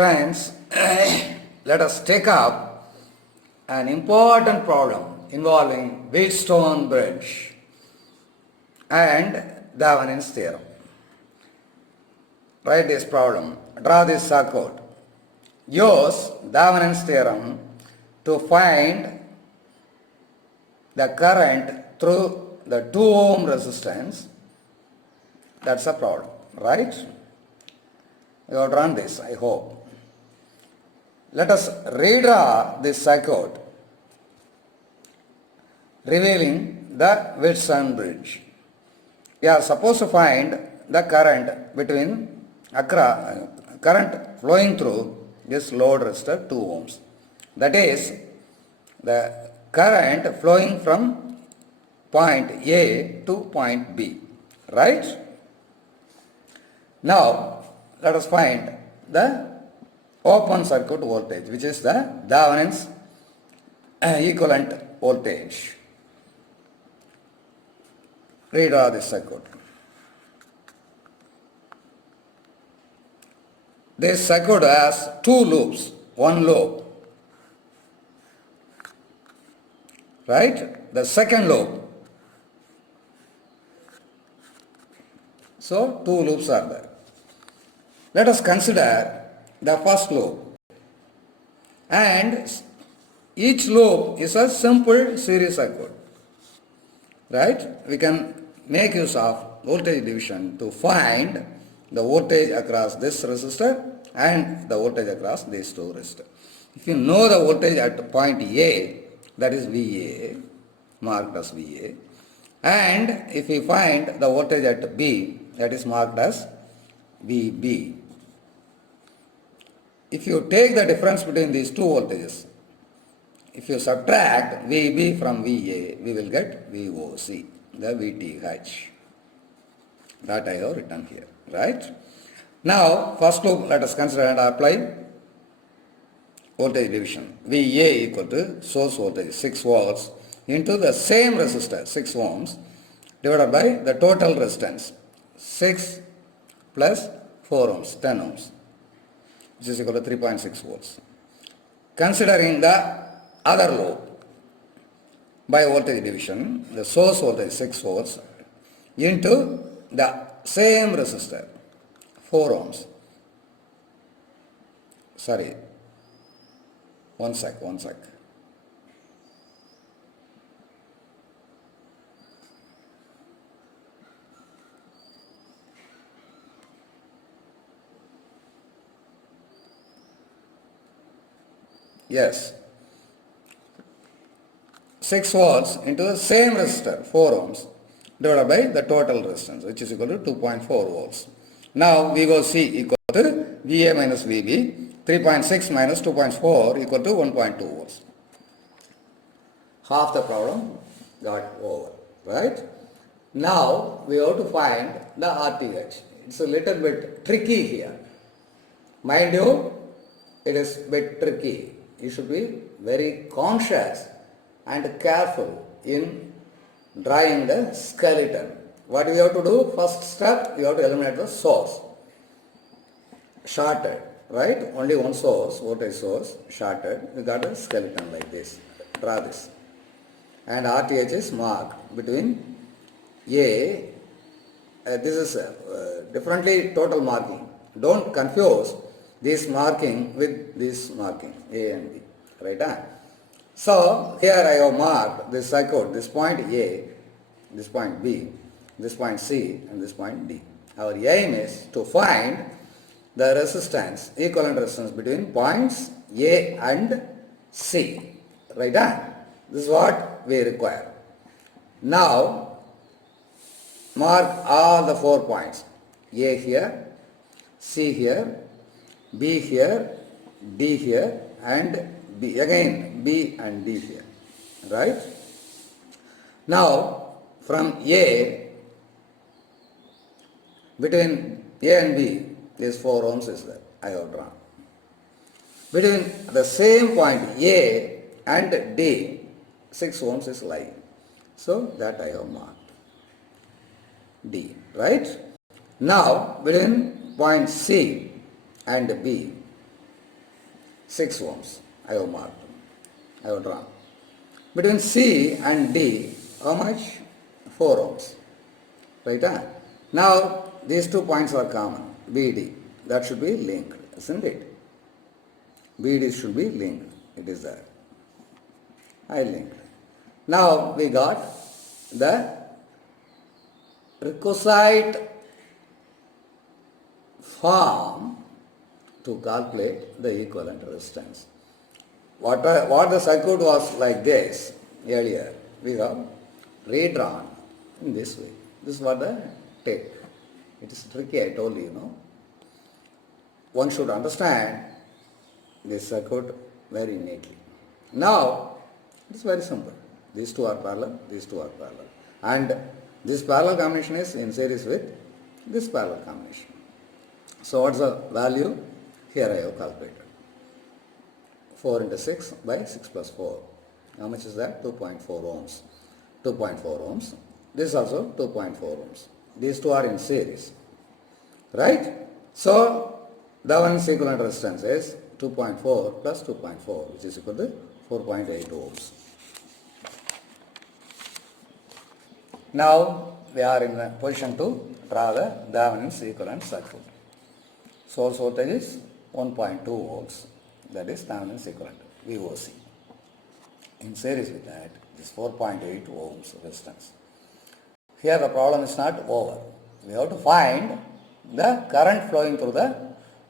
Friends, let us take up an important problem involving Wheatstone bridge and Thevnin's theorem. Write this problem. Draw this circuit. Use Thevnin's theorem to find the current through the 2 ohm resistance. That's the problem, right? You have drawn this, I hope. Let us redraw this circuit revealing the Wheatstone bridge. We are supposed to find the current current flowing through this load resistor 2 ohms. That is the current flowing from point A to point B, right? Now let us find the open circuit voltage, which is the Thevnin's equivalent voltage. Redraw this circuit. This circuit has 2 loops, 1 loop, right? The second loop. So 2 loops are there. Let us consider the first loop, and each loop is a simple series circuit, right? We can make use of voltage division to find the voltage across this resistor and the voltage across these 2 resistors. If you know the voltage at point A, that is VA, marked as VA, and if you find the voltage at B, that is marked as VB. If you take the difference between these 2 voltages, if you subtract VB from VA, we will get VOC, the VTH. That I have written here, right? Now, first loop, let us consider and apply voltage division. VA equal to source voltage 6 volts into the same resistor 6 ohms divided by the total resistance 6 plus 4 ohms 10 ohms, which is equal to 3.6 volts. Considering the other loop by voltage division, the source voltage 6 volts into the same resistor 4 ohms. Sorry, one sec. Yes. 6 volts into the same resistor 4 ohms divided by the total resistance, which is equal to 2.4 volts. Now we go C equal to VA minus VB. 3.6 minus 2.4 equal to 1.2 volts. Half the problem got over, right? Now we have to find the RTH. It's a little bit tricky here. Mind you, it is a bit tricky. You should be very conscious and careful in drawing the skeleton. What we have to do? First step, you have to eliminate the source. Shorted, right? Only one source, voltage source, shorted. We got a skeleton like this. Draw this. And RTH is marked between A. This is differently total marking. Don't confuse this marking with this marking, A and B, right? So here I have marked this circuit, this point A, this point B, this point C, and this point D. Our aim is to find the resistance, equivalent resistance between points A and C, right? This is what we require. Now mark all the 4 points, A here, C here, B here, D here, and B, again B and D here, right? Now from A, between A and B, this 4 ohms is there, I have drawn. Between the same point A and D, 6 ohms is lying. So that I have marked D, right? Now between point C and B, 6 ohms. I have marked. I have drawn. Between C and D, how much? 4 ohms. Right? Now, these 2 points are common. BD. That should be linked, isn't it? BD should be linked. It is there. I linked. Now, we got the requisite form to calculate the equivalent resistance. What the circuit was like this earlier, we have redrawn in this way. This is what the take. It is tricky, I told you, One should understand this circuit very neatly. Now, it is very simple. These two are parallel, these two are parallel. And this parallel combination is in series with this parallel combination. So what's the value? Here I have calculated. 4 into 6 by 6 plus 4. How much is that? 2.4 ohms. 2.4 ohms. This is also 2.4 ohms. These two are in series. Right? So, the one's equivalent resistance is 2.4 plus 2.4, which is equal to 4.8 ohms. Now, we are in a position to draw the Thevnin's equivalent circuit. Source voltage is 1.2 volts. That is Thevnin's equivalent, VOC. In series with that, this 4.8 ohms resistance. Here the problem is not over. We have to find the current flowing through the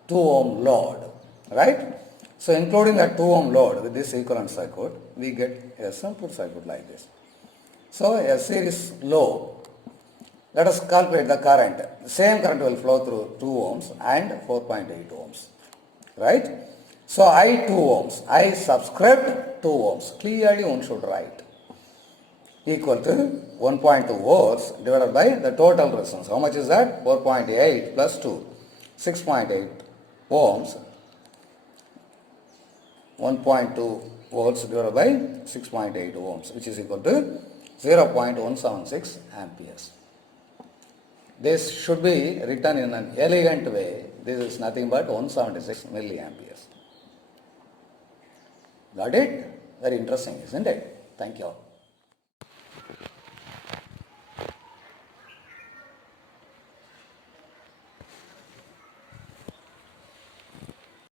2 ohm load. Right? So including the 2 ohm load with this equivalent circuit, we get a simple circuit like this. So a series load. Let us calculate the current. The same current will flow through 2 ohms and 4.8 ohms. Right? So I 2 ohms. I subscript 2 ohms. Clearly one should write. Equal to 1.2 volts divided by the total resistance. How much is that? 4.8 plus 2. 6.8 ohms. 1.2 volts divided by 6.8 ohms, which is equal to 0.176 amperes. This should be written in an elegant way. This is nothing but 176 milliamperes. Got it? Very interesting, isn't it? Thank you all.